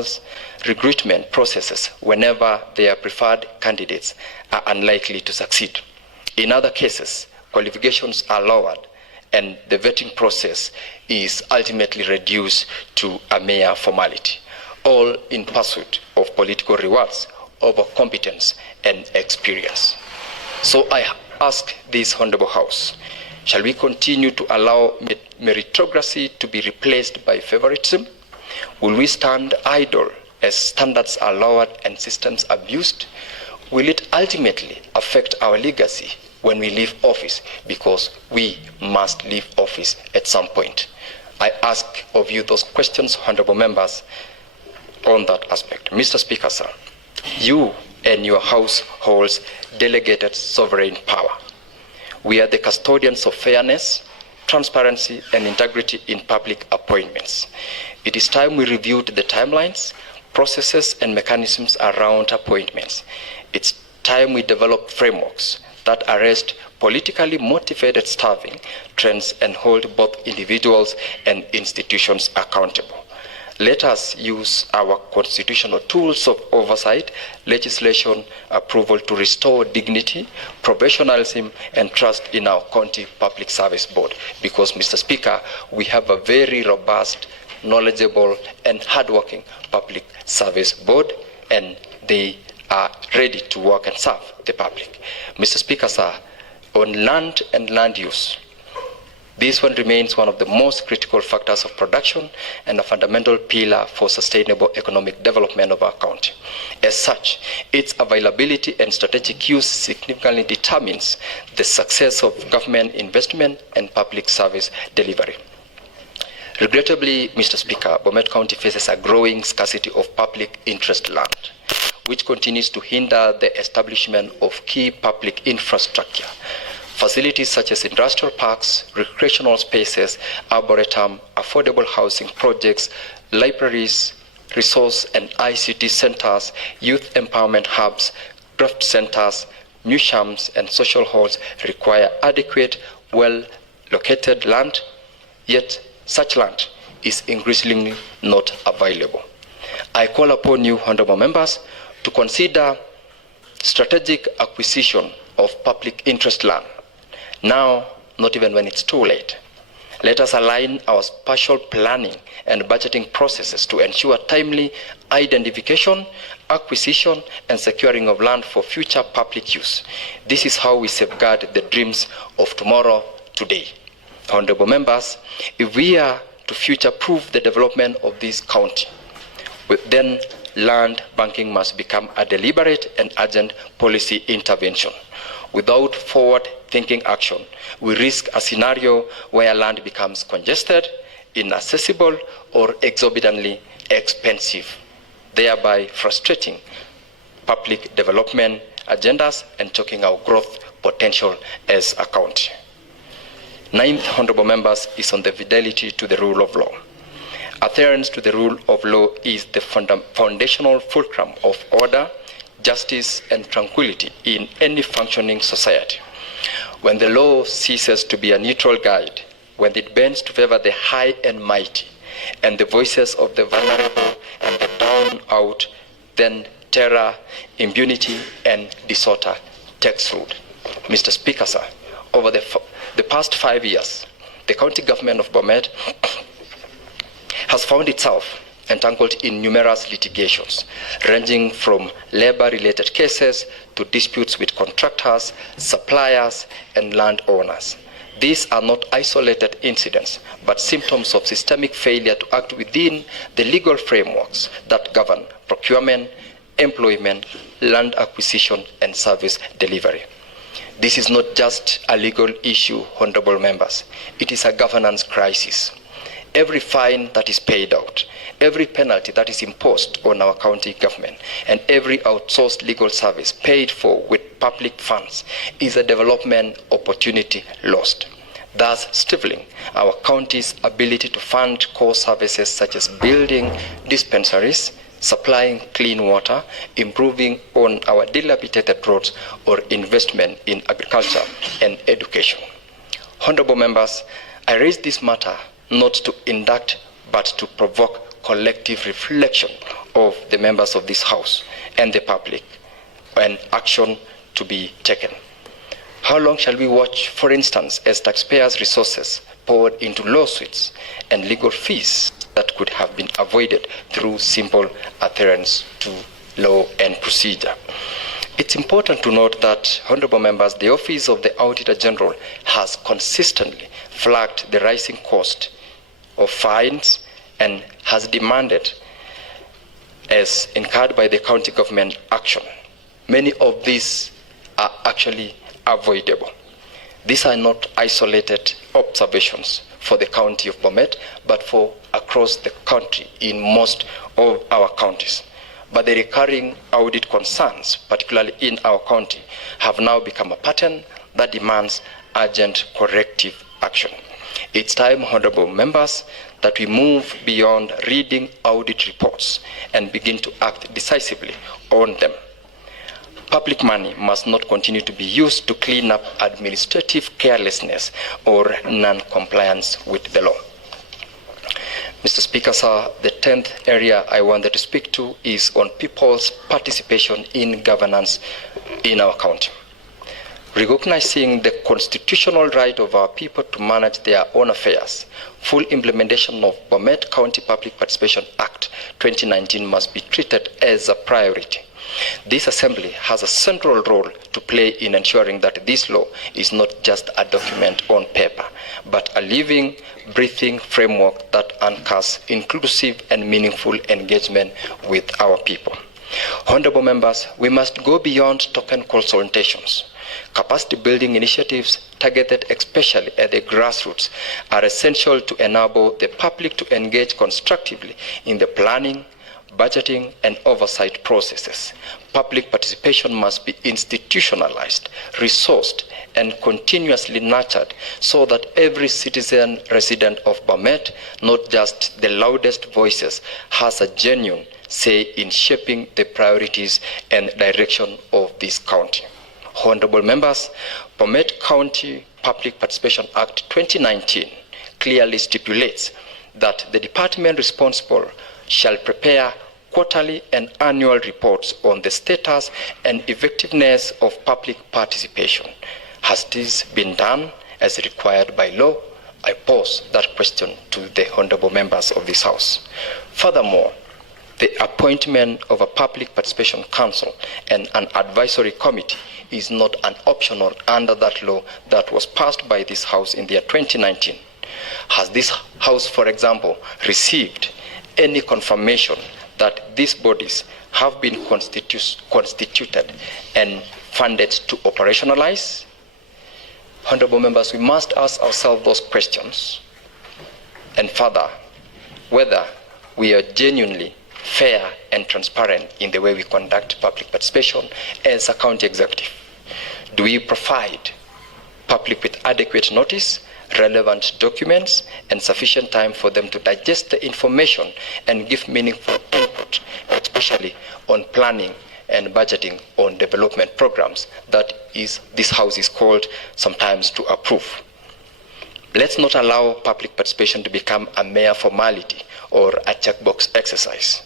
panels recruitment processes whenever their preferred candidates are unlikely to succeed. In other cases, qualifications are lowered and the vetting process is ultimately reduced to a mere formality, all in pursuit of political rewards over competence and experience. So I ask this Honorable House, shall we continue to allow meritocracy to be replaced by favoritism? Will we stand idle as standards are lowered and systems abused? Will it ultimately affect our legacy when we leave office, because we must leave office at some point? I ask of you those questions, honorable members, on that aspect. Mr. Speaker, sir, you and your House holds delegated sovereign power. We are the custodians of fairness, transparency, and integrity in public appointments. It is time we reviewed the timelines, processes, and mechanisms around appointments. It's time we develop frameworks that arrest politically motivated staffing trends and hold both individuals and institutions accountable. Let us use our constitutional tools of oversight, legislation, approval to restore dignity, professionalism, and trust in our county public service board. Because, Mr. Speaker, we have a very robust, knowledgeable, and hardworking public service board, and they are ready to work and serve the public. Mr. Speaker, sir, on land and land use, this one remains one of the most critical factors of production and a fundamental pillar for sustainable economic development of our county. As such, its availability and strategic use significantly determines the success of government investment and public service delivery. Regrettably, Mr. Speaker, Bomet County faces a growing scarcity of public interest land, which continues to hinder the establishment of key public infrastructure. Facilities such as industrial parks, recreational spaces, arboretum, affordable housing projects, libraries, resource and ICT centers, youth empowerment hubs, craft centers, museums, and social halls require adequate, well-located land, yet such land is increasingly not available. I call upon you, honorable members, to consider strategic acquisition of public interest land. Now, not even when it's too late. Let us align our spatial planning and budgeting processes to ensure timely identification, acquisition, and securing of land for future public use. This is how we safeguard the dreams of tomorrow today. Honorable members, if we are to future-proof the development of this county, then land banking must become a deliberate and urgent policy intervention. Without forward-thinking action, we risk a scenario where land becomes congested, inaccessible, or exorbitantly expensive, thereby frustrating public development agendas and choking our growth potential as a county. Ninth, honorable members, is on the fidelity to the rule of law. Adherence to the rule of law is the foundational fulcrum of order, justice, and tranquility in any functioning society. When the law ceases to be a neutral guide, when it bends to favor the high and mighty, and the voices of the vulnerable and the down out, then terror, impunity, and disorder takes root. Mr. Speaker, sir, over the past 5 years, the county government of Bomet has found itself entangled in numerous litigations, ranging from labor-related cases to disputes with contractors, suppliers, and landowners. These are not isolated incidents, but symptoms of systemic failure to act within the legal frameworks that govern procurement, employment, land acquisition, and service delivery. This is not just a legal issue, honorable members. It is a governance crisis. Every fine that is paid out, every penalty that is imposed on our county government, and every outsourced legal service paid for with public funds is a development opportunity lost, thus stifling our county's ability to fund core services such as building dispensaries, supplying clean water, improving on our dilapidated roads, or investment in agriculture and education. Honorable members, I raise this matter not to induct, but to provoke collective reflection of the members of this House and the public, and action to be taken. How long shall we watch, for instance, as taxpayers' resources poured into lawsuits and legal fees that could have been avoided through simple adherence to law and procedure? It's important to note that, honorable members, the Office of the Auditor General has consistently flagged the rising cost of fines and has demanded, as incurred by the county government, action. Many of these are actually avoidable. These are not isolated observations for the county of Bomet, but for across the country in most of our counties. But the recurring audit concerns, particularly in our county, have now become a pattern that demands urgent corrective action. It's time, honorable members, that we move beyond reading audit reports and begin to act decisively on them. Public money must not continue to be used to clean up administrative carelessness or non-compliance with the law. Mr. Speaker, sir, the 10th area I wanted to speak to is on people's participation in governance in our county. Recognizing the constitutional right of our people to manage their own affairs, full implementation of Bomet County Public Participation Act 2019 must be treated as a priority. This assembly has a central role to play in ensuring that this law is not just a document on paper, but a living, breathing framework that anchors inclusive and meaningful engagement with our people. Honorable members, we must go beyond token consultations. Capacity building initiatives targeted especially at the grassroots are essential to enable the public to engage constructively in the planning, budgeting, and oversight processes. Public participation must be institutionalized, resourced, and continuously nurtured so that every citizen resident of Bomet, not just the loudest voices, has a genuine say in shaping the priorities and direction of this county. Honorable members, Bomet County Public Participation Act 2019 clearly stipulates that the department responsible shall prepare quarterly and annual reports on the status and effectiveness of public participation. Has this been done as required by law? I pose that question to the honorable members of this House. Furthermore, the appointment of a public participation council and an advisory committee is not an optional under that law that was passed by this House in the year 2019. Has this House, for example, received any confirmation that these bodies have been constituted and funded to operationalize? Honorable members, we must ask ourselves those questions, and further, whether we are genuinely fair and transparent in the way we conduct public participation as a county executive. Do we provide public with adequate notice, relevant documents, and sufficient time for them to digest the information and give meaningful input, especially on planning and budgeting on development programs that this House is called sometimes to approve? Let's not allow public participation to become a mere formality or a checkbox exercise.